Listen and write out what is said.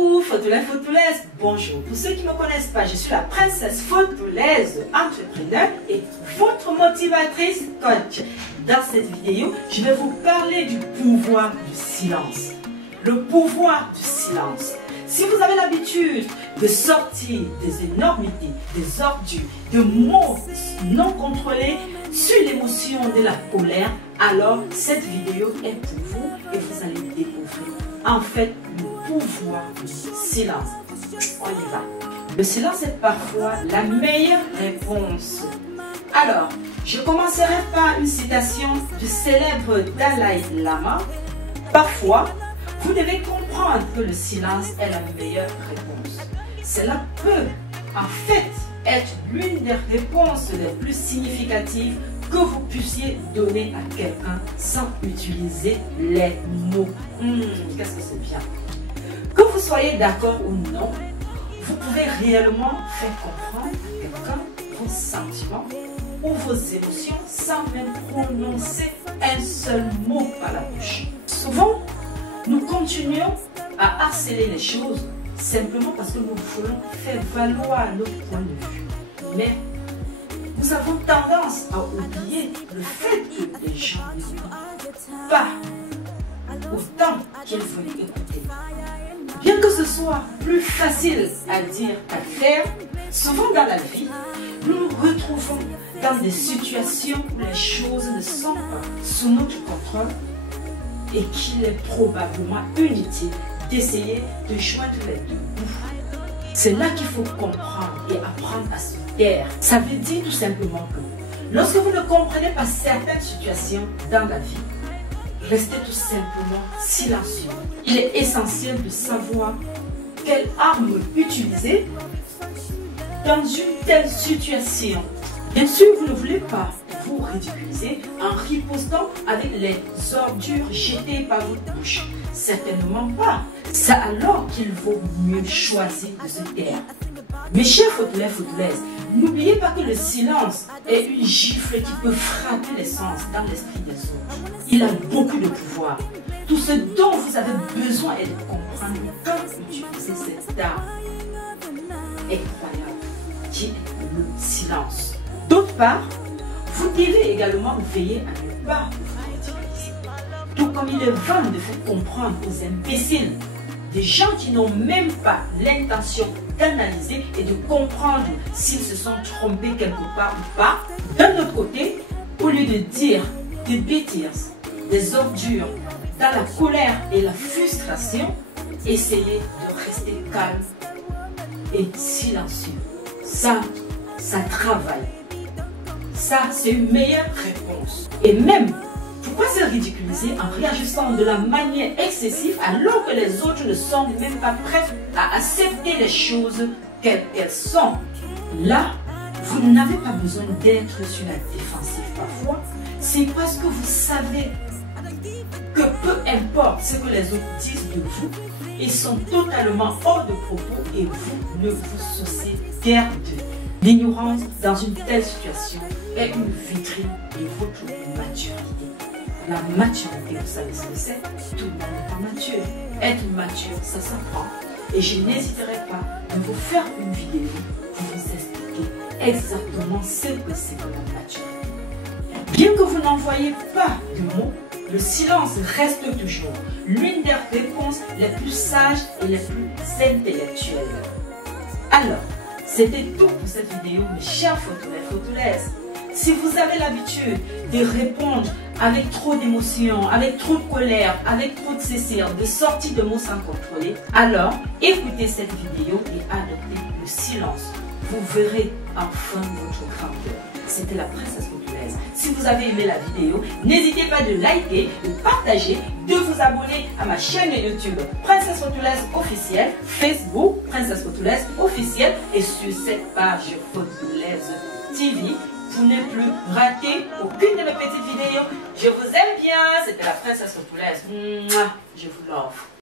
Coucou, Photolaise. Bonjour. Pour ceux qui ne me connaissent pas, je suis la princesse Photolaise, entrepreneur et votre motivatrice coach. Dans cette vidéo, je vais vous parler du pouvoir du silence. Le pouvoir du silence. Si vous avez l'habitude de sortir des énormités, des ordures, de mots non contrôlés sur l'émotion de la colère, alors cette vidéo est pour vous et vous allez découvrir en fait le pouvoir du silence. On y va. Le silence est parfois la meilleure réponse. Alors, je commencerai par une citation du célèbre Dalai Lama. Parfois, vous devez comprendre que le silence est la meilleure réponse. Cela peut, en fait, être l'une des réponses les plus significatives que vous puissiez donner à quelqu'un sans utiliser les mots. Qu'est-ce que c'est bien. Que vous soyez d'accord ou non, vous pouvez réellement faire comprendre à quelqu'un vos sentiments ou vos émotions sans même prononcer un seul mot par la bouche. Souvent, nous continuons à harceler les choses simplement parce que nous voulons faire valoir notre point de vue. Mais nous avons tendance à oublier le fait que les gens n'écoutent pas autant qu'ils veulent écouter. Bien que ce soit plus facile à dire qu'à faire, souvent dans la vie, nous nous retrouvons dans des situations où les choses ne sont pas sous notre contrôle et qu'il est probablement inutile d'essayer de joindre les deux bouts. C'est là qu'il faut comprendre et apprendre à se taire. Ça veut dire tout simplement que lorsque vous ne comprenez pas certaines situations dans la vie, restez tout simplement silencieux. Il est essentiel de savoir quelle arme utiliser dans une telle situation. Bien sûr, vous ne voulez pas vous ridiculiser en ripostant avec les ordures jetées par votre bouche. Certainement pas. C'est alors qu'il vaut mieux choisir de se taire. Mes chers Photolaises, n'oubliez pas que le silence est une gifle qui peut frapper les sens dans l'esprit des autres. Il a beaucoup de pouvoir. Tout ce dont vous avez besoin est de comprendre quand utiliser cette arme incroyable qui est le silence. D'autre part, vous devez également veiller à ne pas vous ridiculiser. Tout comme il est vain de faire comprendre aux imbéciles, des gens qui n'ont même pas l'intention d'analyser et de comprendre s'ils se sont trompés quelque part ou pas. D'un autre côté, au lieu de dire des bêtises, des ordures, dans la colère et la frustration, essayez de rester calme et silencieux. Ça travaille. Ça, c'est une meilleure réponse. Et même, pourquoi se ridiculiser en réagissant de la manière excessive alors que les autres ne sont même pas prêts à accepter les choses quelles qu'elles sont? Là, vous n'avez pas besoin d'être sur la défensive parfois. C'est parce que vous savez que peu importe ce que les autres disent de vous, ils sont totalement hors de propos et vous ne vous souciez guère d'eux. L'ignorance dans une telle situation est une vitrine de votre maturité. La maturité, vous savez ce que c'est? Tout le monde n'est pas mature. Être mature, ça s'apprend. Et je n'hésiterai pas de vous faire une vidéo pour vous expliquer exactement ce que c'est que la maturité. Bien que vous n'envoyez pas de mots, le silence reste toujours l'une des réponses les plus sages et les plus intellectuelles. Alors, c'était tout pour cette vidéo, mes chers Photolaises. Si vous avez l'habitude de répondre avec trop d'émotions, avec trop de colère, avec trop de cessir, de sortir de mots sans contrôler, alors écoutez cette vidéo et adoptez le silence. Vous verrez enfin votre grandeur. C'était la princesse Photolaise. Si vous avez aimé la vidéo, n'hésitez pas de liker, de partager, de vous abonner à ma chaîne YouTube Princesse Photolaise officielle, Facebook Princesse Photolaise officielle et sur cette page Photolaise TV pour ne plus rater aucune de mes petites vidéos. Je vous aime bien, c'était la princesse Photolaise. Je vous l'offre.